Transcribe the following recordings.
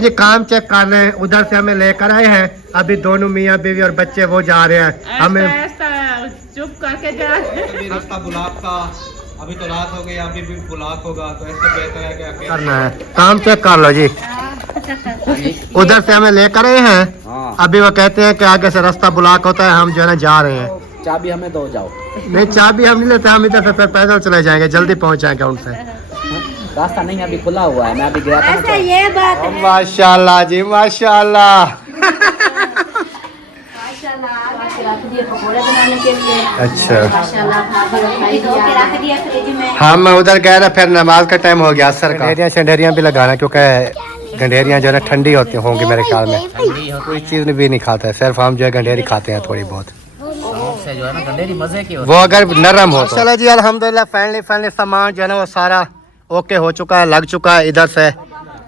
जी काम चेक कर रहे हैं, उधर से हमें लेकर आए हैं। अभी दोनों मियाँ बीवी और बच्चे वो जा रहे हैं। हमें चुप करके जा अभी रास्ता बुलाक का, अभी तो रात हो गई, अभी भी बुलाक होगा, तो इससे बेहतर है कि अकेले करना है। काम चेक कर लो जी। उधर से हमें लेकर आए हैं। अभी वो कहते हैं कि आगे से रास्ता ब्लॉक होता है, हम जो है ना जा रहे हैं। चाबी हमें दो, जाओ। नहीं चाबी हम नहीं लेते, हम इधर से पैदल चले जाएंगे, जल्दी पहुंच जाएंगे उनसे। रास्ता नहीं अभी खुला हुआ है, मैं अभी गया था ऐसा ये बात है। माशाल्लाह जी माशाल्लाह। पकौड़े बनाने के लिए अच्छा रख दिया फ्रिज में। हाँ मैं उधर गया था, फिर नमाज का टाइम हो गया असर का। गंढेरियाँ शंढेरियाँ भी लगाना, क्योंकि गंढेरियाँ जो है ना ठंडी होती होंगी मेरे ख्याल में। कोई चीज़ भी नहीं खाता है, सिर्फ हम जो है गंढेरी खाते हैं थोड़ी बहुत। से जो है ना गंढेरी मजे की वो अगर नरम हो। चलो जी अल्हम्दुलिल्लाह फाइनली सामान जो है ना वो सारा ओके हो चुका है, लग चुका है। इधर से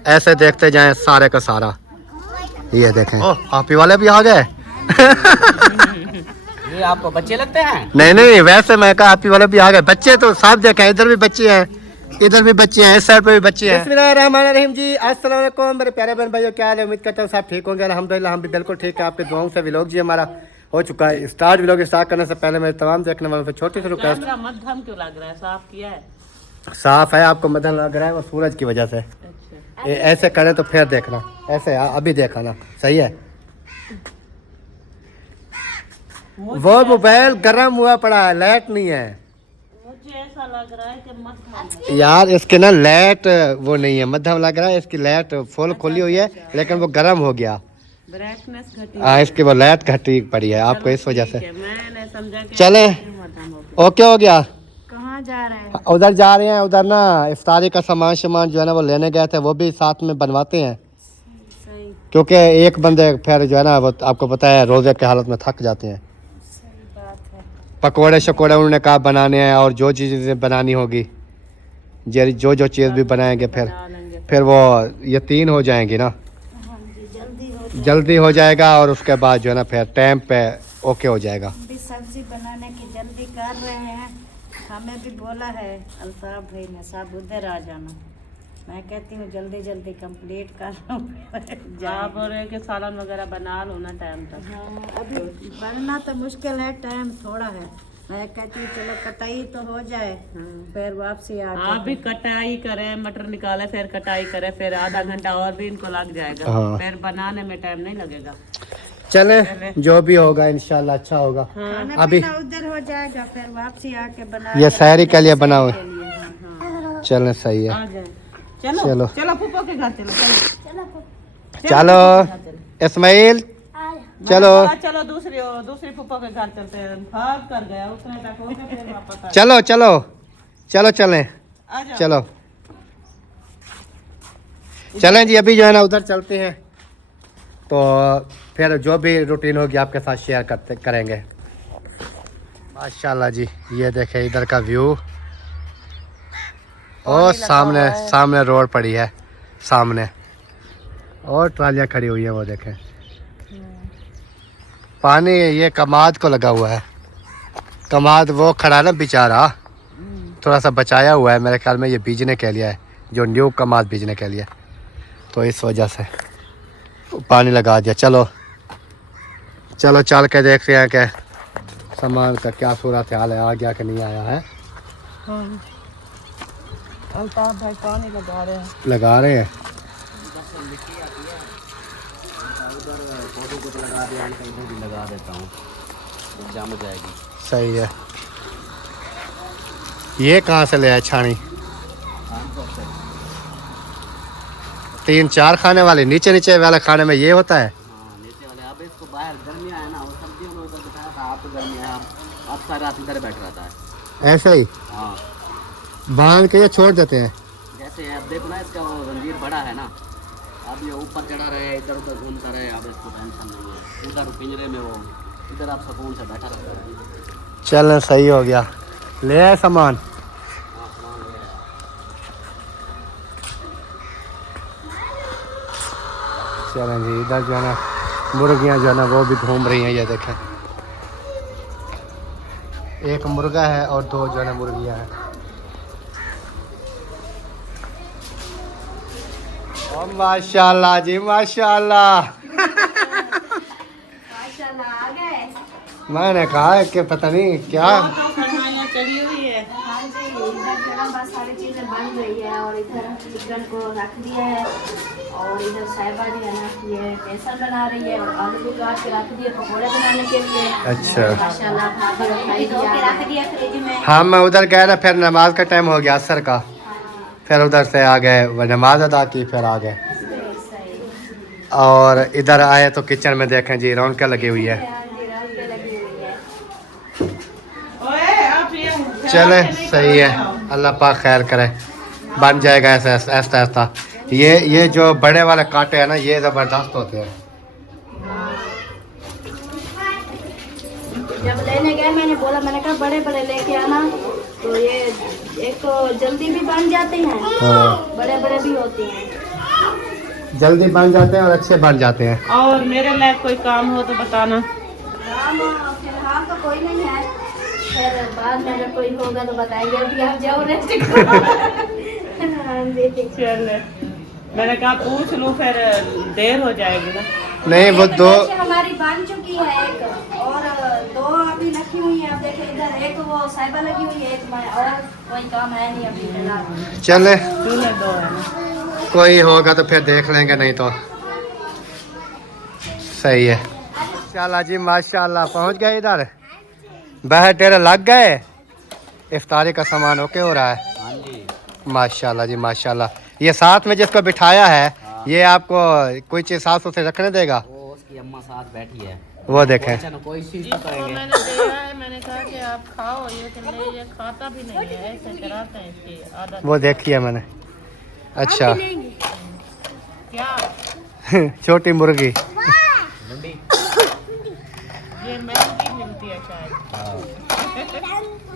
ऐसे देखते जाएं सारे का सारा। ये देखें, आप ही वाले भी आ गए। ये आपको बच्चे लगते हैं? नहीं नहीं, वैसे मैं कहा आप ही वाले भी आ गए। बच्चे तो साफ देखें, इधर भी बच्चे हैं, इधर भी बच्चे हैं, इस साइड पे भी बच्चे हैं। बिस्मिल्लाहिर्रहमानिर्रहीम जी, अस्सलाम वालेकुम मेरे प्यारे बहन भाइयों, क्या हाल है? उम्मीद करता हूँ सब ठीक होंगे। अल्हम्दुलिल्लाह हम भी बिल्कुल ठीक है। आपके दुआओं से व्लॉग जी हमारा हो चुका है स्टार्ट। व्लॉग स्टार्ट करने से पहले मेरे तमाम देखने वालों से छोटी सी रिक्वेस्ट। मध्यम क्यों लग रहा है? साफ किया है? साफ है, आपको मदन लग रहा है वो सूरज की वजह से। ये ऐसे करें तो फिर देखना, ऐसे अभी देखा ना, सही है। वो मोबाइल गर्म हुआ पड़ा है, लाइट नहीं है। मुझे ऐसा लग रहा है कि मध्यम यार इसके ना लाइट वो नहीं है, मध्यम लग रहा है। इसकी लाइट फुल खुली हुई है, लेकिन वो गर्म हो गया। ब्राइटनेस घटी। हाँ इसकी वो लाइट घटी पड़ी है आपको, इस वजह से। मैंने समझा कि चले ओके हो गया। कहाँ जा रहे हैं? उधर जा रहे हैं, उधर ना इफ्तारी का सामान जो है ना वो लेने गए थे, वो भी साथ में बनवाते हैं। सही क्योंकि एक बंदे फिर जो है ना वो आपको पता है रोजे के हालत में थक जाते हैं। बात है। पकोड़े शकोड़े उन्होंने कहा बनाने हैं, और जो चीज़ें बनानी होगी, जो चीज़ भी बनाएंगे फिर वो यकीन हो जाएंगी ना, जल्दी हो जाएगा। और उसके बाद जो है ना फिर टाइम पे ओके हो जाएगा। सब्जी बनाने की जल्दी कर रहे हैं। हमें भी बोला है अल्ताफ भाई ने, साहब उधर आ जाना। मैं कहती हूँ जल्दी जल्दी कंप्लीट कर लो। आप बोल रहे कि सालन वगैरह बना लो ना टाइम तक। हाँ, अभी बनना तो मुश्किल है, टाइम थोड़ा है। मैं कहती हूँ चलो कटाई तो हो जाए, फिर वापसी आ। आप भी कटाई करें, मटर निकाले, फिर कटाई करें, फिर आधा घंटा और भी इनको लग जाएगा। हाँ। फिर बनाने में टाइम नहीं लगेगा। चले जो भी होगा इंशाल्लाह अच्छा होगा। हाँ। अभी उधर हो जाएगा, फिर वापसी आके बना। ये शहरी के लिए बना हुआ। हाँ। चले सही है। चलो चलो चलो फूफो के घर चलो। चलो इस्माइल चलो चलो दूसरी फूफो के घर चलते हैं। भाग कर गया उसने तक हो गया, फिर वापस आ। चलो चलो चलो चलें, आ जाओ। चलो चलें जी। अभी जो है ना उधर चलते हैं, तो फिर जो भी रूटीन होगी आपके साथ शेयर करेंगे। माशाल्लाह जी, ये देखें इधर का व्यू, और सामने रोड पड़ी है सामने, और ट्रालियाँ खड़ी हुई है वो देखें। पानी ये कमाद को लगा हुआ है। कमाद वो खड़ा ना बेचारा, थोड़ा सा बचाया हुआ है मेरे ख्याल में, ये बीजने के लिए है, जो न्यू कमाद बीजने के लिए, तो इस वजह से पानी लगा दिया। चलो चलो चल के देखते हैं कि सामान का क्या सूरत हाल है, आ गया कि नहीं आया है। अल्ताफ भाई पानी लगा रहे हैं। लगा रहे हैं। लगा देता हूँ, जम जाएगी। सही है। ये कहाँ से ले आए छानी? 3-4 खाने वाले, नीचे वाले खाने में ये होता है। हाँ, नीचे वाले। अब इसको बाहर गर्मी आया ना, वो सर्दियों में उधर बिठाया था, आप तो गर्मी आया, अब सारा रात इधर बैठ रहता है। ऐसे ही हाँ, बांध के ये छोड़ देते हैं। जैसे अब देखो ना, इसका वो जंजीर बड़ा है ना, अब ये ऊपर चढ़ा रहे, इधर उधर घूमता रहे, अब इसको टेंशन नहीं है। उधर पिंजरे में वो, इधर आप सुकून से बैठा रहता है। चल सही हो गया, ले आए सामान। चलें जी, इधर जो है ना मुर्गियाँ जो है ना वो भी घूम रही हैं, ये देखें। एक मुर्गा है और 2 जो है ना मुर्गियाँ हैं। माशाल्लाह जी माशाल्लाह। माशाल्लाह आ गए। मैंने कहा है कि पता नहीं क्या। चढ़ी हुई है। हाँ जी, इधर जो बस सारी चीजें बन गई है और इधर चिकन को रख दिया है और इधर साहिबा जी है ना ये बेसन बना रही है और आलू भी काट के रख दिए पकौड़े बनाने के लिए। अच्छा माशाल्लाह भाभी रखाई धो के रख दिया फ्रिज में। हाँ मैं उधर गया था, फिर नमाज का टाइम हो गया असर का, फिर उधर से आ गए, वो नमाज अदा की फिर आ गए। और इधर आए तो किचन में देखें जी रौनकें लगी हुई है। चले सही है, अल्लाह पाक खैर करे, बन जाएगा ऐसा ऐसा ऐसा। ये जो बड़े वाले कांटे हैं ना ये ज़बरदस्त होते हैं। जब लेने गए मैंने बोला, मैंने कहा बड़े बड़े लेके आना, तो ये एक तो जल्दी भी बन जाते हैं। हाँ। बड़े बड़े भी होते हैं, जल्दी बन जाते हैं और अच्छे बन जाते हैं। और मेरे लायक कोई काम हो तो बताना। काम फिलहाल तो कोई नहीं है, फिर बाद में अगर कोई होगा तो बताएंगे। अभी आप जाओ रेस्ट चल मैंने कहा पूछ लूं, फिर देर हो जाएगी ना। नहीं वो दो हमारी बन चुकी है एक, और दो अभी लगी हुई है। अब देखिए इधर एक वो साहिबा लगी हुई है, एक मैं, और कोई काम है नहीं अभी फिलहाल। चले चूल्हे दो है ना। कोई होगा तो फिर देख लेंगे, नहीं तो सही है। माशाल्लाह जी माशाल्लाह, पहुंच गए इधर, बहर टेरे लग गए, इफ्तारी का सामान ओके हो रहा है। हाँ जी माशाल्लाह जी माशाल्लाह। ये साथ में जिसको बिठाया है ये आपको कोई चीज़ साथ से रखने देगा? वो उसकी अम्मा साथ बैठी है, वो देखें। अच्छा ना कोई चीज़ इसको बताएंगे। मैंने देखा है, मैंने कहा कि आप खाओ, ये कि नहीं, ये खाता भी नहीं है, ऐसे कराते हैं इसकी आदत। वो देखी है मैंने। अच्छा क्या छोटी मुर्गी। भिंडी ये महंगी मिलती है शायद।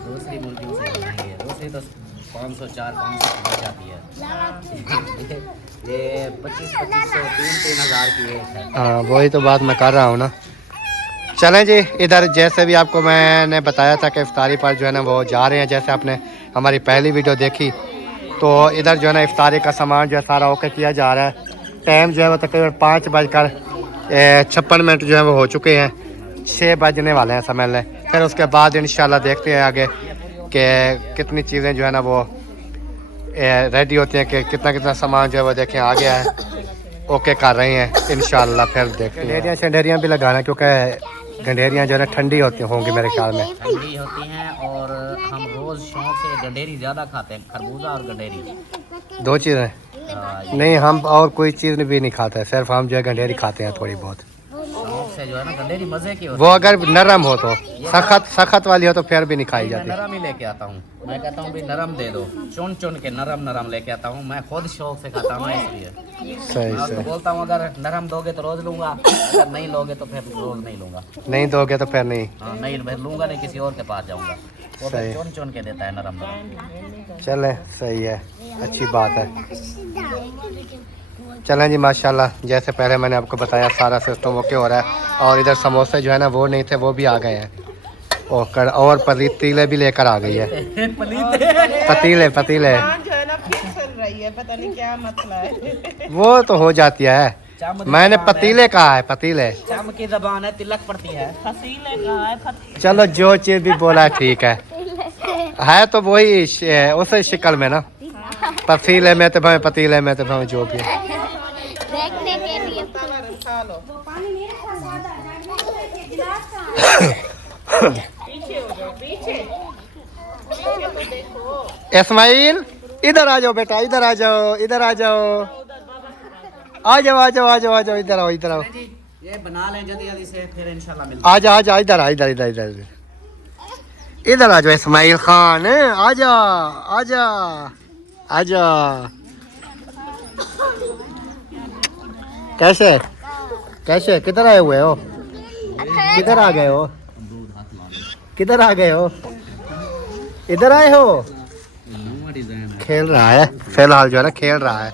दूसरी मुर्गियों से बनाएंगे, दूसरी तो 500-400-500 की मिल जाती है। ये 2500 3,000 की एक है। हाँ वही तो बात मैं कर रहा हूँ ना। चलें जी, इधर जैसे भी आपको मैंने बताया था कि इफ्तारी पर जो है ना वो जा रहे हैं, जैसे आपने हमारी पहली वीडियो देखी तो इधर जो है ना इफ्तारी का सामान जो है सारा ओके किया जा रहा है। टाइम जो है वो तकरीबन 5:56 जो है वो हो चुके हैं, 6 बजने वाले हैं समझ लें। फिर उसके बाद इंशाल्लाह देखते हैं आगे कि कितनी चीज़ें जो है ना वो रेडी होती हैं, कि कितना कितना सामान जो है वो देखें आ गया है, ओके कर रहे हैं इंशाल्लाह। फिर देखते हैं। गंढेरियाँ शंढेरियाँ भी लगाना, क्योंकि गंढेरियाँ जो है ना ठंडी होती होंगी मेरे ख्याल में। ठंडी होती हैं और हम रोज़ शौक से गंडेरी ज़्यादा खाते हैं, खरबूजा और गंडेरी। दो चीज़ें नहीं, हम और कोई चीज़ भी नहीं खाते, सिर्फ हम जो है गंढेरी खाते हैं थोड़ी बहुत। शौक से जो है ना गंडेरी मज़े की होती वो अगर नरम हो तो, सख्त वाली हो तो फिर भी नहीं खाई है। मैं जाती। नरम ही लेके आता हूँ, मैं कहता हूँ भी नरम दे दो, चुन चुन के नरम लेके आता हूँ। मैं खुद शौक से खाता हूँ इसलिए सही मैं सही। बोलता हूँ अगर नरम दोगे तो रोज़ लूँगा, अगर नहीं लोगे तो फिर रोज़ नहीं लूँगा। नहीं दोगे तो फिर नहीं। हाँ नहीं फिर लूँगा नहीं, किसी और के पास जाऊँगा, वो सही। चुन चुन के देता है नरम नरम। चले सही है, अच्छी बात है। चलें जी माशाल्लाह, जैसे पहले मैंने आपको बताया सारा सिस्टम ओके हो रहा है। और इधर समोसे जो है ना वो नहीं थे, वो भी आ गए हैं। और पतीले भी लेकर आ गई है। पतीले जो है ना फिर चल रही है, पता नहीं क्या मसला है। वो तो हो जाती है, मैंने पतीले कहा है, पतीले। चम की जबान है, तिलक पड़ती है। फसीले कहा है, चलो जो चीज़ भी बोला है ठीक है तो वही उस शक्ल में ना, पतीले में तो भाई पतीले में तो भाई जो भी है। खा लो। पीछे हो जाओ, पीछे तो देखो। इस्माइल इधर आ जाओ बेटा, इधर आ जाओ, इधर आ जाओ, आ जाओ आ जाओ आ जाओ आ जाओ, इधर आओ इधर आओ। ये बना लें जल्दी जल्दी से, फिर इंशाल्लाह मिलते आ जा इधर आ, इधर इधर इधर इधर आ जाओ इस्माइल खान, आ जा आ जा आ जा। कैसे कैसे किधर आए हुए हो, किधर आ गए हो, किधर आ गए हो, इधर आए हो। हैं। खेल रहा है फिलहाल जो है ना, खेल रहा है।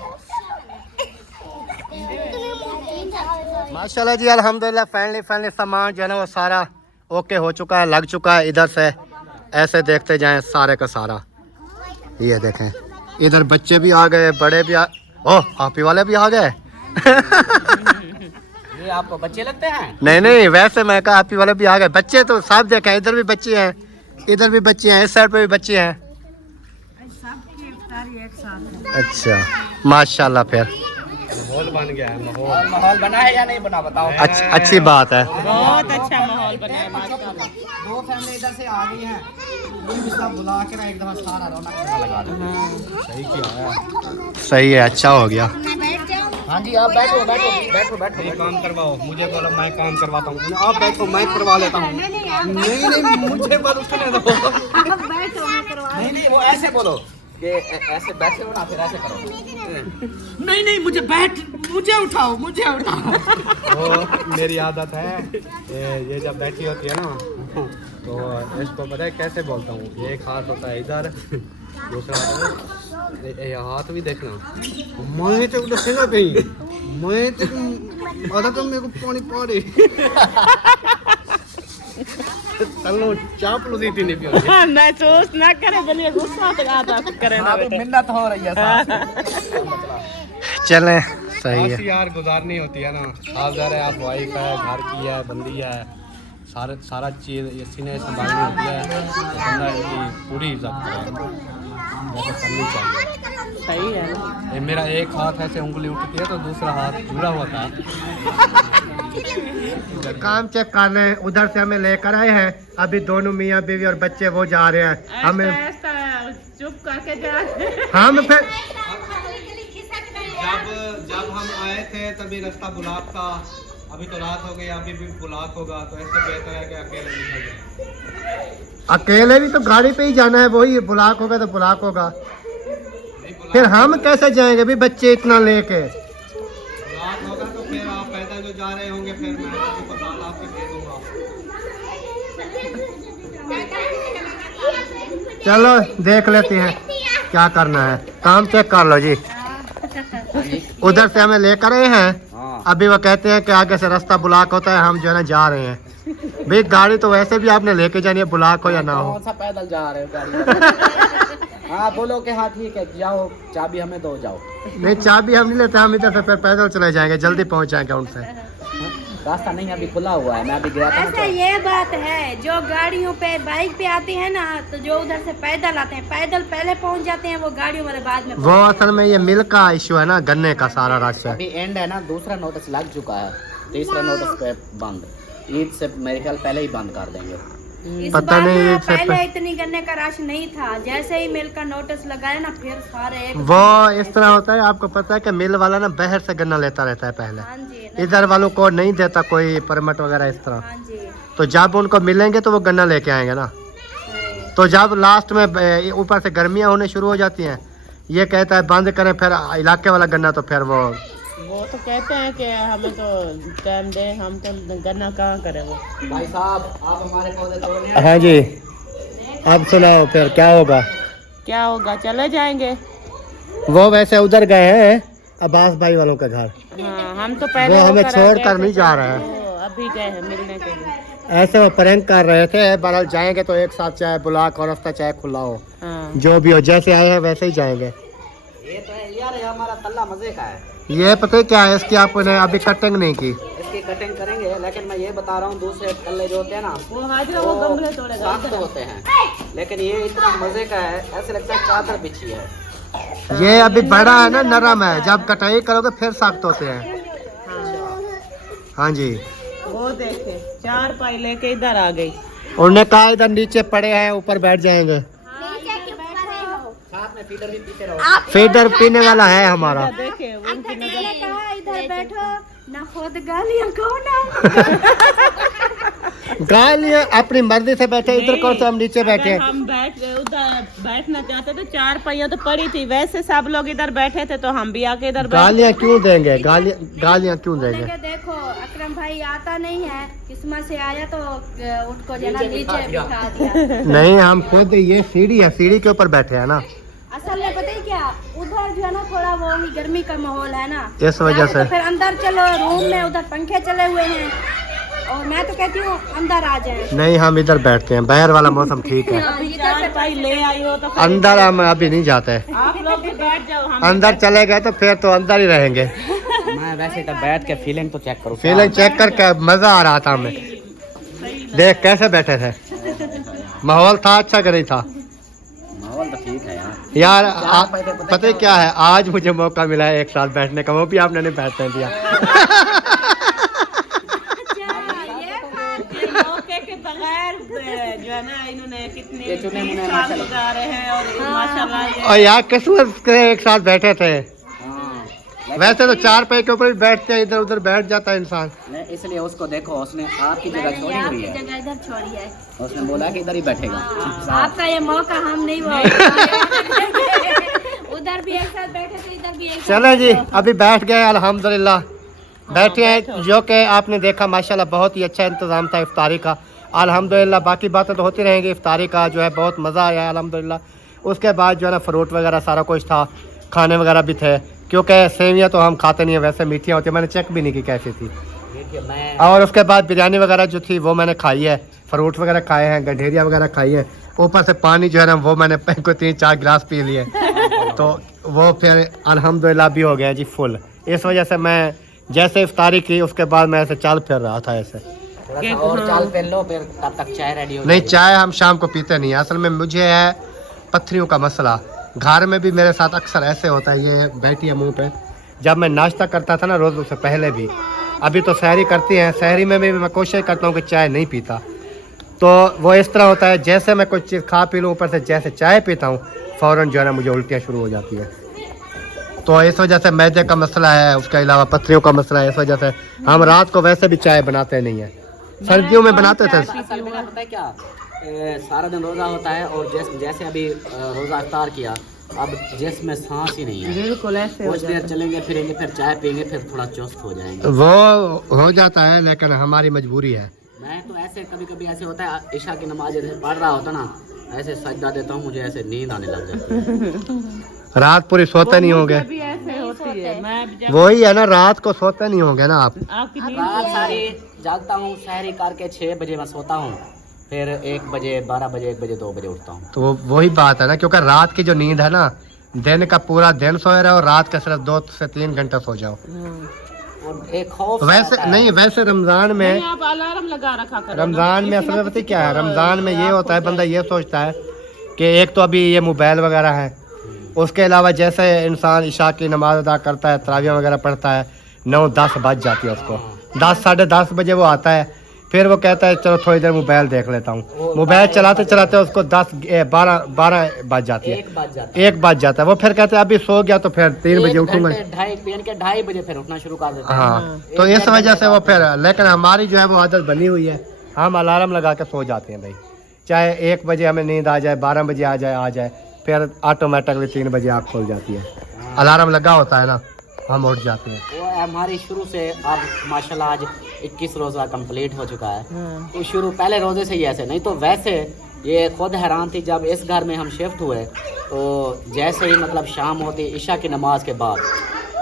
माशाल्लाह जी अल्हम्दुलिल्लाह, फाइनली सामान जो है ना वो सारा ओके हो चुका है, लग चुका है। इधर से ऐसे देखते जाएं सारे का सारा, ये देखें इधर बच्चे भी आ गए, बड़े भी ओह आपी वाले भी आ गए। ये आपको बच्चे लगते हैं? नहीं नहीं, वैसे मैं कहा हैप्पी वाले भी आ गए। बच्चे तो सब देखे, इधर भी बच्चे हैं, इधर भी बच्चे हैं, इस साइड पे भी बच्चे हैं। सबकी इफ्तारी एक साथ है। अच्छा माशाल्लाह। फिर माहौल बन गया है, माहौल। और माहौल बना है या नहीं बना बताओ? अच्छी बात है। बहुत अच्छा माहौल बना है माशाल्लाह। दो फैमिली इधर से आ गई हैं, ये भी सब बुला के ना एक दफा सारा रौनक मेला लगा दो। सही किया है। सही है, अच्छा हो गया। हाँ जी आप बैठो बैठो बैठो बैठो। ये काम करवाओ, मुझे बोलो मैं काम करवाता हूँ। आप बैठो मैं करवा लेता हूँ। नहीं नहीं मुझे बस उठने दो। नहीं नहीं वो ऐसे बोलो कि ऐसे बैठे हो ना, फिर ऐसे करो। नहीं नहीं मुझे उठाओ मुझे उठाओ। वो मेरी आदत है, ये जब बैठी होती है ना तो इसको पता है कैसे बोलता हूँ। एक हाथ होता है इधर, दूसरा हाथ भी देखना। मैं तो देखना कहीं, मैं तो आधा तो मेरे को पानी पा रही। चलो चापलूसी थी नहीं पियो। महसूस ना करे, चलिए गुस्सा तो आता करे ना बेटे। मिन्नत हो रही है साथ। चलें, सही है। ऐसी यार गुजारनी होती है ना। हाजर है, आप वाइफ है, घर की है, बंदी है, सारा चीज़ इसी ने संभालनी होती है। तो बंदा इसकी पूरी इज्जत करे, वैसे करनी चाहिए। सही है ना। ये मेरा एक हाथ ऐसे उंगली उठती है तो दूसरा हाथ जुड़ा होता है। काम चेक कर रहे हैं, उधर से हमें लेकर आए हैं। अभी दोनों मियाँ बीवी और बच्चे वो जा रहे हैं। हमें ऐसा चुप करके जा। हम फिर जब हम आए थे तभी रास्ता बुलाक था, अभी तो रात हो गई, अभी भी बुलाक होगा। तो ऐसे बेहतर है कि अकेले निकल जाए। अकेले भी तो गाड़ी पे ही जाना है, वही बुलाक होगा तो बुलाक होगा। नहीं बुलाक फिर हम कैसे जाएंगे भी बच्चे इतना लेके? होगा तो फिर आप पैदल जो जा रहे होंगे, फिर मैं आपको दाल आपके दे दूंगा। चलो देख लेते हैं क्या करना है। काम चेक कर लो जी। उधर से हमें लेकर आए हैं, हाँ। अभी वो कहते हैं कि आगे से रास्ता ब्लॉक होता है, हम जो है ना जा रहे हैं। भाई गाड़ी तो वैसे भी आपने लेके जानी है, ब्लॉक हो या ना हो। कौन सा पैदल जा रहे हो गाड़ी? हाँ बोलो कि हाँ ठीक है जाओ, चाबी हमें दो जाओ। नहीं चाबी हम नहीं लेते, हम इधर से फिर पैदल चले जाएंगे, जल्दी पहुंच जाएंगे उनसे। रास्ता नहीं अभी खुला हुआ है, मैं अभी गया था ना ऐसा ये बात है, जो गाड़ियों पे बाइक पे आती है ना, तो जो उधर से पैदल आते हैं, पैदल पहले पहुंच जाते हैं, वो गाड़ियों वाले बाद में। वो असल में ये मिल का इशू है ना, गन्ने का सारा रास्ता। अभी एंड है ना, दूसरा नोटिस लग चुका है, तीसरा नोटिस पे बंद। ईद से मेरे ख्याल पहले ही बंद कर देंगे। इस पता बार नहीं, ना ये सब पहले इतनी गन्ने का रश नहीं था, जैसे ही मिल का नोटिस लगाया ना, फिर सारे वो इस तरह होता है, आपको पता है कि मिल वाला ना बाहर से गन्ना लेता रहता है पहले, हाँ जी, इधर वालों को नहीं देता कोई परमिट वगैरह इस तरह। हाँ जी, तो जब उनको मिलेंगे तो वो गन्ना लेके आएंगे ना। सही। तो जब लास्ट में ऊपर से गर्मियाँ होने शुरू हो जाती हैं, ये कहता है बंद करें, फिर इलाके वाला गन्ना, तो फिर वो तो कहते हैं कि हमें तो टाइम दे, हम तो गन्ना कहाँ करें वो। भाई साहब आप हमारे पौधे तोड़ने आए? हाँ जी, अब सुनाओ फिर क्या होगा? क्या होगा, चले जाएंगे। वो वैसे उधर गए हैं अब्बास भाई वालों के घर, हाँ हम तो पहले वो हमें होकर छोड़ गए कर थे, नहीं जा रहे हैं। तो अभी गए हैं मिलने के लिए। ऐसे वो प्रैंक कर रहे थे, बहरहाल जाएंगे तो एक साथ, चाहे ब्लॉक और रास्ता चाहे खुला हो, हाँ जो भी हो, जैसे आए हैं वैसे ही जाएंगे। ये तो है यार, ये हमारा तल्ला मजे का है। ये पता है क्या है, इसकी आपने अभी कटिंग नहीं की। इसकी कटिंग करेंगे, लेकिन मैं ये बता रहा हूँ दूसरे तल्ले जो होते हैं ना, वो हाजरा वो गमले तोड़ेगा। सख्त होते हैं, लेकिन ये इतना मजे का है, ऐसे लगता है चादर बिछी है। ये अभी बड़ा है ना, नरम है, जब कटाई करोगे फिर सख्त होते हैं। हाँ जी, वो देखे 4 पाई लेके इधर आ गई। उन्होंने कहा इधर नीचे पड़े हैं, ऊपर बैठ जाएंगे। साथ में फीडर भी पीछे रहो। फीडर पीने वाला है हमारा। देखे उनकी नजर। मैंने कहा इधर बैठो ना, खुद गालियाँ कहो ना। गालियाँ अपनी मर्जी से बैठे, इधर कौन सा हम नीचे बैठे हैं। हम बैठ गए उधर बैठना चाहते थे, 4 पहिया तो पड़ी थी, वैसे सब लोग इधर बैठे थे, तो हम भी आके इधर बैठ। गालियाँ क्यों देंगे, गालियाँ क्यों देंगे? बोले कि देखो अकरम भाई आता नहीं है, किस्मत से आया तो उनको जना नीचे बिठा दिया। नहीं, हम खुद, ये सीढ़ी है, सीढ़ी के ऊपर बैठे हैं ना। असल में पता है क्या, उधर जो है ना थोड़ा वो ही गर्मी का माहौल है ना, इस वजह या से। तो फिर अंदर चलो रूम में, उधर पंखे चले हुए हैं, और मैं तो कहती हूँ अंदर आ जाए। नहीं, हम इधर बैठते हैं, बाहर वाला मौसम ठीक है। अभी 4 पाई ले आई हो तो फिर अंदर हम अभी नहीं जाते, आप लोग भी बैठ जाओ। हम अंदर चले गए तो फिर तो अंदर ही रहेंगे। मैं मैं वैसे इधर बैठ के फीलिंग तो चेक करूँ। फीलिंग चेक करके मजा आ रहा था हमें। देख कैसे बैठे थे, माहौल था अच्छा कि नहीं था? माहौल तो ठीक है यार। यार पता है क्या है, आज मुझे मौका मिला है एक साथ बैठने का, वो भी आपने नहीं बैठने दिया। मौके के बगैर जो है ना इन्होंने कितने साल गुजारे हैं और माशाल्लाह और यार किस्मत के एक साथ बैठे थे। वैसे तो चार पैर के ऊपर भी बैठते हैं, इधर उधर बैठ जाता है इंसान। नहीं, इसलिए उसको देखो, उसने आपकी जगह छोड़ी हुई है, जगह इधर छोड़ी है। उसने बोला कि इधर ही बैठेगा। आपका ये मौका हम नहीं उधर भी एक साथ बैठे थे, इधर भी एक साथ। चलो जी, अभी बैठ गए अल्हम्दुलिल्लाह, बैठे हैं। जो कि आपने देखा माशाल्लाह बहुत ही अच्छा इंतज़ाम था इफ्तारी का अल्हम्दुलिल्लाह। बाकी बातें तो होती रहेंगी, इफ्तारी का जो है बहुत मज़ा आया अल्हम्दुलिल्लाह। उसके बाद जो है ना फ्रूट वगैरह सारा कुछ था, खाने वगैरह भी थे, क्योंकि सेवियाँ तो हम खाते नहीं हैं, वैसे मीठियाँ होती हैं, मैंने चेक भी नहीं की कैसी थी। और उसके बाद बिरयानी वगैरह जो थी वो मैंने खाई है, फ्रूट वगैरह खाए हैं, गंढेरिया वगैरह खाई है, ऊपर से पानी जो है ना वो मैंने को 3-4 गिलास पी लिए। तो वो फिर अल्हम्दुलिल्लाह भी हो गया जी फुल। इस वजह से मैं जैसे इफ्तारी की उसके बाद मैं ऐसे चल फिर रहा था ऐसे। और चाल पहन लो, फिर तब तक चाय रेडी हो नहीं, चाय हम शाम को पीते नहीं, असल में मुझे है पत्थरियों का मसला। घर में भी मेरे साथ अक्सर ऐसे होता है, ये बैठी है मुंह पे। जब मैं नाश्ता करता था ना रोज़, उससे पहले भी, अभी तो सहरी करती हैं, सहरी में भी मैं कोशिश करता हूँ कि चाय नहीं पीता। तो वो इस तरह होता है जैसे मैं कुछ चीज़ खा पी लूँ, ऊपर से जैसे चाय पीता हूँ फ़ौरन जो है ना मुझे उल्टियाँ शुरू हो जाती है। तो इस वजह से मैदे का मसला है, उसके अलावा पत्थरियों का मसला है। इस वजह से हम रात को वैसे भी चाय बनाते नहीं हैं, सर्दियों में बनाते थे। असल में पता है क्या, सारा दिन रोज़ा होता है और जैसे अभी रोज़ा इफ्तार किया, अब जिसमें सांस ही नहीं है। बिल्कुल ऐसे कुछ देर चलेंगे फिरेंगे, फिर चाय पियेंगे, फिर थोड़ा चुस्त हो जाएंगे। वो हो जाता है, लेकिन हमारी मजबूरी है। मैं तो ऐसे कभी कभी ऐसे होता है, ईशा की नमाज जैसे पढ़ रहा होता ना, ऐसे सजदा देता हूँ, मुझे ऐसे नींद आने लग जाती है। रात पूरी सोते नहीं होंगे, भी ऐसे होती है। मैं वही है ना, रात को सोते नहीं होंगे ना आप। आपकी रात सारी जागता हूँ, सहरी करके 6 बजे मैं सोता हूँ, फिर 1 बजे 12 बजे 1 बजे 2 बजे उठता हूँ। तो वही बात है ना, क्योंकि रात की जो नींद है ना, दिन का पूरा दिन सोए रहो, रात का सिर्फ 2 से 3 घंटे सो जाओ। और एक खौफ वैसे नहीं, वैसे रमजान में, आप अलार्म लगा रखा करो। रमजान में असल में पता है क्या है, रमजान में ये होता है, बंदा ये सोचता है कि एक तो अभी ये मोबाइल वगैरह है, उसके अलावा जैसे इंसान इशा की नमाज अदा करता है, तरावियाँ वगैरह पढ़ता है, 9-10 बज जाती है उसको, 10 साढ़े 10 बजे वो आता है, फिर वो कहता है चलो थोड़ी देर मोबाइल देख लेता हूँ। मोबाइल चलाते चलाते उसको 12 बज जाती है, 1 बज जाता है। वो फिर कहते हैं अभी सो गया तो फिर 3 बजे उठूंगा। 2:30 बजे फिर उठना शुरू कर देते हैं। हाँ, तो इस वजह से वो फिर, लेकिन हमारी जो है वो आदत बनी हुई है, हम अलार्म लगा के सो जाते हैं भाई, चाहे 1 बजे हमें नींद आ जाए, 12 बजे आ जाए, फिर ऑटोमेटिकली 3 बजे आँख खुल जाती है। अलार्म लगा होता है ना, हम उठ जाते हैं। वो हमारी शुरू से अब माशाल्लाह आज 21 रोज़ा कंप्लीट हो चुका है। तो शुरू पहले रोज़े से ही ऐसे, नहीं तो वैसे ये खुद हैरान थी जब इस घर में हम शिफ्ट हुए, तो जैसे ही मतलब शाम होती, ईशा की नमाज के बाद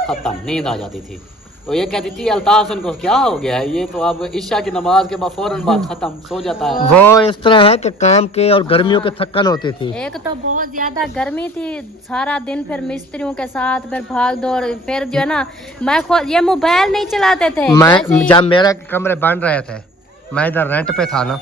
ख़त्म नींद आ जाती थी। तो ये कहती थी अल्ताफ को क्या हो गया है, ये तो अब ईशा की नमाज के बाद फौरन बाद ख़त्म, सो जाता है। वो इस तरह है कि काम के और गर्मियों के थकन होती थी। एक तो बहुत ज्यादा गर्मी थी, सारा दिन फिर मिस्त्रियों के साथ फिर भाग दौड़, फिर जो है ना मैं खुद ये मोबाइल नहीं चलाते थे। मैं जब मेरे कमरे बन रहे थे, मैं इधर रेंट पे था ना,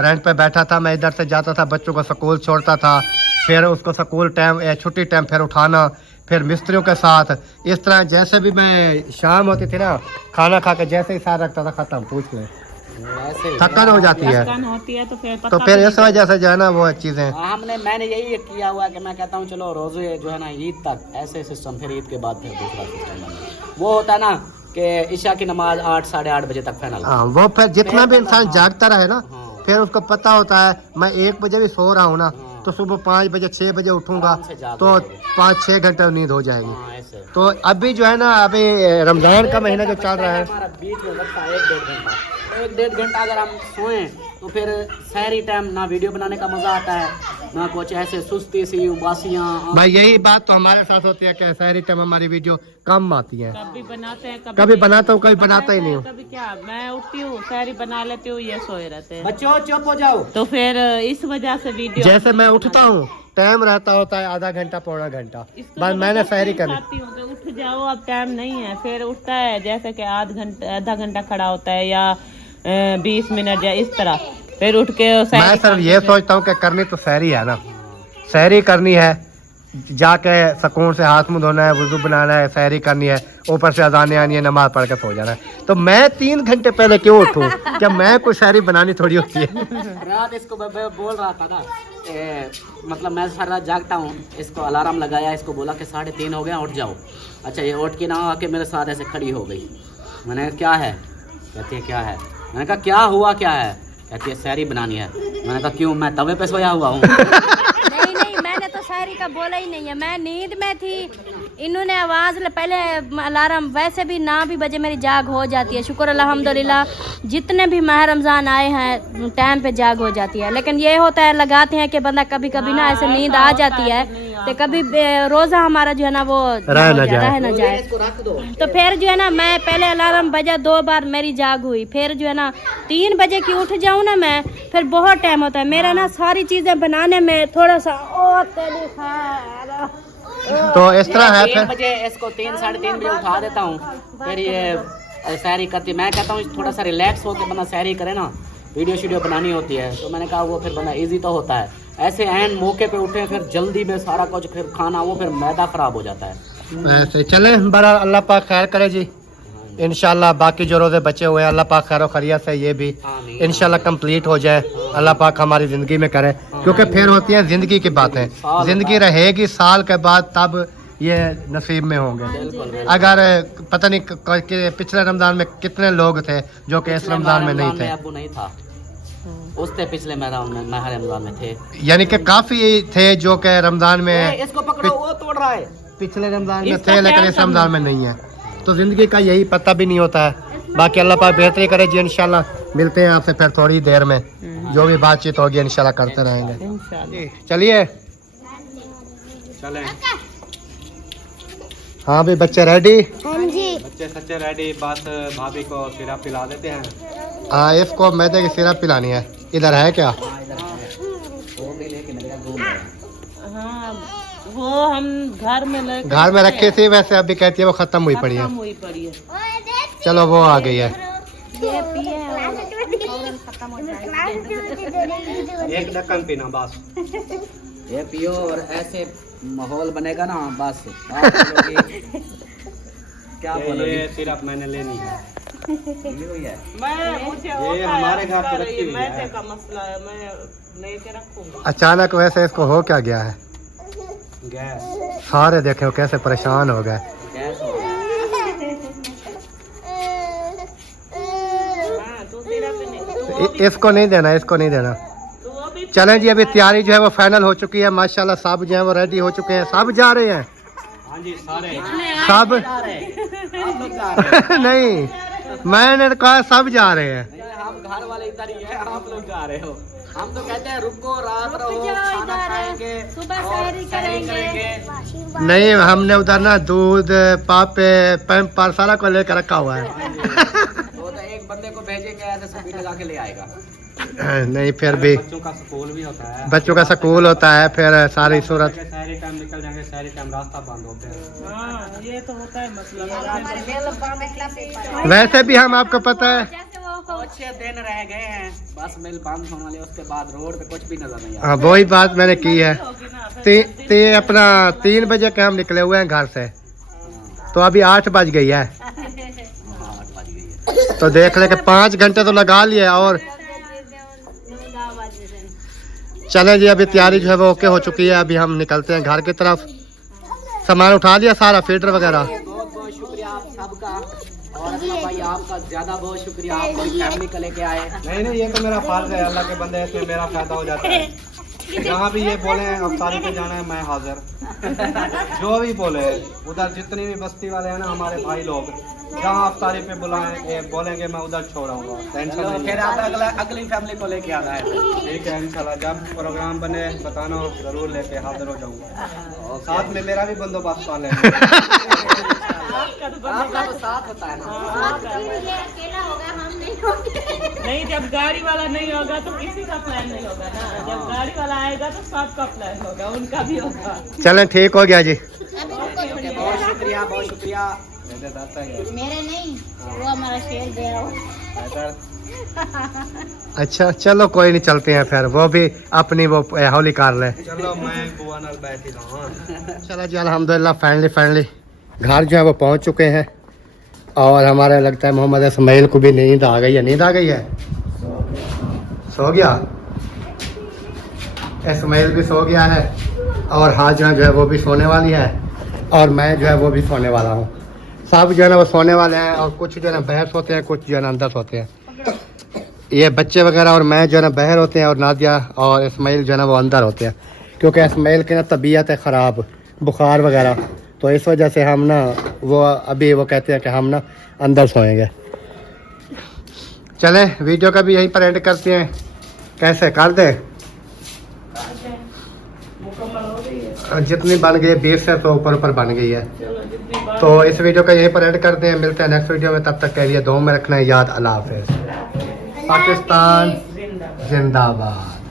रेंट पे बैठा था, मैं इधर से जाता था, बच्चों को स्कूल छोड़ता था, फिर उसको स्कूल टाइम छुट्टी टाइम फिर उठाना, फिर मिस्त्रियों के साथ, इस तरह जैसे भी मैं शाम होती थी ना, खाना खा के जैसे ही साथ रखता था ख़त्म, पूछ ले थकान हो जाती है। होती है तो फिर इस वजह से जो है ना वो चीज़ें मैंने यही किया हुआ कि मैं कहता हूँ चलो रोज़े जो है ना ईद तक ऐसे सिस्टम, फिर ईद के बाद फिर दूसरा सिस्टम बना। वो होता है ना कि ईशा की नमाज 8 साढ़े 8 बजे तक फाइनल। हाँ, वो फिर जितना भी इंसान जागता रहे ना, फिर उसको पता होता है मैं 1 बजे भी सो रहा हूँ ना, तो सुबह 5 बजे 6 बजे उठूंगा तो 5-6 घंटे नींद हो जाएगी। तो अभी जो है ना, अभी रमज़ान का महीना जो चल रहा है, हमारा बीच में लगता है 1-1.5 घंटा, 1-1.5 घंटा अगर हम सोएं तो फिर शहरी टाइम ना वीडियो बनाने का मज़ा आता है, ना कुछ ऐसे सुस्ती सी उबासियाँ। भाई यही बात तो हमारे साथ होती है कि शहरी टाइम हमारी वीडियो कम आती है। कभी बनाते हैं कभी बनाता हूँ, कभी बनाता ही नहीं हूँ। कभी क्या, मैं उठती हूँ सारी बना लेती हूँ, ये सोए रहते हैं। बच्चों चुप हो जाओ। तो फिर इस वजह से वीडियो जैसे मैं उठता हूँ टाइम रहता होता है आधा घंटा पौना घंटा, बस मैंने शहरी करनी। खाती हूँ कि उठ जाओ अब टाइम नहीं है, फिर उठता है जैसे कि आधा घंटा खड़ा होता है या 20 मिनट या इस तरह, फिर उठ के मैं सिर्फ ये सोचता हूँ कि करनी तो शहरी है ना, शहरी करनी है, जाके सुकून से हाथ मुंह धोना है, वुजू बनाना है, शहरी करनी है, ऊपर से अजानें आनी है, नमाज पढ़ के सो जाना है। तो मैं 3 घंटे पहले क्यों उठूं? क्या मैं कोई शहरी बनानी थोड़ी होती है? रात इसको मैं बोल रहा था ना, मतलब मैं सारी रात जागता हूँ, इसको अलार्म लगाया, इसको बोला कि 3:30 हो गया, उठ जाओ। अच्छा ये उठ के ना आके मेरे साथ ऐसे खड़ी हो गई। मैंने कहा क्या है? कहती है क्या है? मैंने कहा क्या हुआ क्या है? कहती है शहरी बनानी है। मैंने कहा क्यों, मैं तवे पे सोया हुआ हूँ। नहीं मैंने तो शायरी का बोला ही नहीं है, मैं नींद में थी, इन्होंने आवाज़ पहले अलार्म, वैसे भी ना भी बजे मेरी जाग हो जाती है, शुक्र अल्हम्दुलिल्लाह। जितने भी माह रमज़ान आए हैं टाइम पे जाग हो जाती है, लेकिन ये होता है लगाते हैं कि बंदा कभी कभी ना ऐसे नींद आ जाती है, तो कभी रोज़ा हमारा जो है ना वो रह न जाए। तो फिर जो है ना मैं पहले अलार्म बजा 2 बार, मेरी जाग हुई, फिर जो है ना 3 बजे की उठ जाऊँ ना मैं, फिर बहुत टाइम होता है मेरा ना सारी चीज़ें बनाने में थोड़ा सा तो इस तरह है। 3 बजे इसको 3-3:30 बजे उठा देता हूँ, फिर ये सैरी करती। मैं कहता हूँ थोड़ा सा रिलैक्स होकर बंदा सैरी करे ना, वीडियो बनानी होती है, तो मैंने कहा वो फिर बंदा इजी तो होता है। ऐसे एंड मौके पे उठे फिर जल्दी में सारा कुछ फिर खाना, वो फिर मैदा खराब हो जाता है। ऐसे चले बड़ा, अल्लाह पाक खैर करे जी। इंशाल्लाह बाकी जो रोजे बचे हुए हैं अल्लाह पाक खैर खैरियत से ये भी इंशाल्लाह कंप्लीट हो जाए, अल्लाह पाक हमारी ज़िंदगी में करे, क्योंकि फिर होती है ज़िंदगी की बातें, ज़िंदगी रहेगी साल के बाद तब ये नसीब में होंगे। अगर पता नहीं कि पिछले रमज़ान में कितने लोग थे जो कि इस रमज़ान में नहीं थे। अबू नहीं था, उससे पिछले माह रमज़ान में थे, यानी कि काफ़ी थे जो कि रमज़ान में, इसको पकड़ो वो तोड़ रहा है, पिछले रमज़ान में थे लेकिन इस रमज़ान में नहीं है। तो ज़िंदगी का यही पता भी नहीं होता है। बाकी अल्लाह पाक बेहतरी करे जी। इंशाल्लाह मिलते हैं आपसे फिर थोड़ी देर में, जो भी बातचीत होगी इंशाल्लाह करते रहेंगे। चलिए चलें। हाँ भाई बच्चे रेडी? बच्चे सच्चे रेडी, बस भाभी को सिरप पिला देते हैं। हाँ इसको मैदे की सिरप पिलानी है। इधर है क्या? हाँ वो हम घर में रखी थी, वैसे अभी कहती है वो खत्म हुई पड़ी है। चलो वो आ गई है। एक ढक्कन पीना बस, ये पियो और ऐसे माहौल बनेगा ना बस। क्या ये सिरप मैंने लेनी है। ये हमारे घर पे रखी हुई है। मैदे का मसला है, मैं लेके रखूंगा। अचानक वैसे इसको हो क्या गया है? गैस। सारे देखे कैसे परेशान हो गए। इसको नहीं देना, इसको नहीं देना। चलें जी, अभी तैयारी जो है वो फाइनल हो चुकी है माशाल्लाह। सब जो है वो रेडी हो चुके हैं, सब जा रहे हैं। हाँ जी सारे सब नहीं, मैंने कहा सब जा रहे हैं। हम घर वाले इधर ही है, आप लोग जा रहे हो। हम तो कहते हैं रुको, रात रहो, खाना खाएंगे, सुबह सहरी करेंगे। नहीं हमने उधर ना दूध पापे पैम्पर सारा को लेकर रखा हुआ है। वो तो एक बंदे को भेजेंगे ऐसे सभी लगा के ले आएगा। नहीं फिर भी बच्चों का स्कूल भी होता है, बच्चों का स्कूल होता है, फिर सारी सूरत सारे टाइम निकल जाएंगे, सारे टाइम रास्ता बंद होते हैं। हाँ ये तो होता है मसला। वैसे भी हम आपको पता है कुछ दिन रह गए हैं बस मिल बंद होने वाले, उसके बाद रोड पे कुछ भी नजर नहीं आता। हाँ वही बात मैंने की है। अपना 3 बजे के हम निकले हुए हैं घर से, तो अभी 8 बज गई है। तो देख ले कि 5 घंटे तो लगा लिए। और चलें जी, अभी तैयारी जो है वो ओके हो चुकी है। अभी हम निकलते हैं घर की तरफ। सामान उठा लिया सारा, फीडर वगैरह। बहुत बहुत शुक्रिया आप सबका, और असलम भाई आपका ज्यादा बहुत शुक्रिया, आप पूरी फैमिली को लेके आए। नहीं ये तो मेरा फर्ज है, अल्लाह के बंदे, इसमें मेरा फायदा हो जाता है। जहाँ भी ये बोले अफसारी पे जाना है मैं हाजिर। जो भी बोले, उधर जितनी भी बस्ती वाले हैं ना हमारे भाई लोग, जहाँ अफ्तारी पे बुलाएं बोलेंगे मैं उधर छोड़ाऊंगा, टेंशन चलो, नहीं फिर है। आप अगली फैमिली को लेके आना है। ठीक है इंशाल्लाह, जब प्रोग्राम बने बताना, जरूर लेके हाजिर हो जाऊंगा। और साथ में मेरा भी बंदोबस्त कर लेंगे। आपका तो साथ होता है ना। अकेला होगा, हम नहीं होंगे। नहीं, जब गाड़ी वाला नहीं होगा तो किसी का प्लान नहीं होगा ना। जब गाड़ी वाला आएगा तो सबका प्लान होगा, उनका भी होगा। चलें, ठीक हो गया जी। बहुत शुक्रिया, बहुत शुक्रिया। मेरे नहीं, वो हमारा शेर गया हो। अच्छा चलो कोई नहीं, चलते हैं फिर। वो भी अपनी वो होली कार ले। चलो मैं बुआ नाल बैठी रहूँ। चलो जी, अल्हम्दुलिल्लाह फाइनली घर जो है वो पहुंच चुके हैं। और हमारा लगता है मोहम्मद इस्माइल को भी नींद आ गई है। नींद आ गई है, सो गया। इस्माइल भी सो गया है और हाजिरा जो है वो भी सोने वाली है और मैं जो है वो भी सोने वाला हूँ। सब जो है ना वो सोने वाले हैं और कुछ जो है ना बाहर सोते हैं, कुछ जो है ना अंदर सोते हैं। ये बच्चे वगैरह और मैं जो है ना बाहर होते हैं और नादिया और इस्माइल जो है ना वो अंदर होते हैं, क्योंकि इस्माइल की ना तबीयत है ख़राब, बुखार वगैरह, तो इस वजह से हम ना वो अभी वो कहते हैं कि हम ना अंदर सोएंगे। चलें, वीडियो का भी यहीं पर एंड करते हैं। कैसे कर दे? जितनी बन गई 20 से तो ऊपर बन गई है। तो इस वीडियो का यहीं पर एंड करते हैं। मिलते हैं नेक्स्ट वीडियो में, तब तक के लिए दुआ में रखना है याद। अल्लाह हाफिज़। पाकिस्तान जिंदाबाद।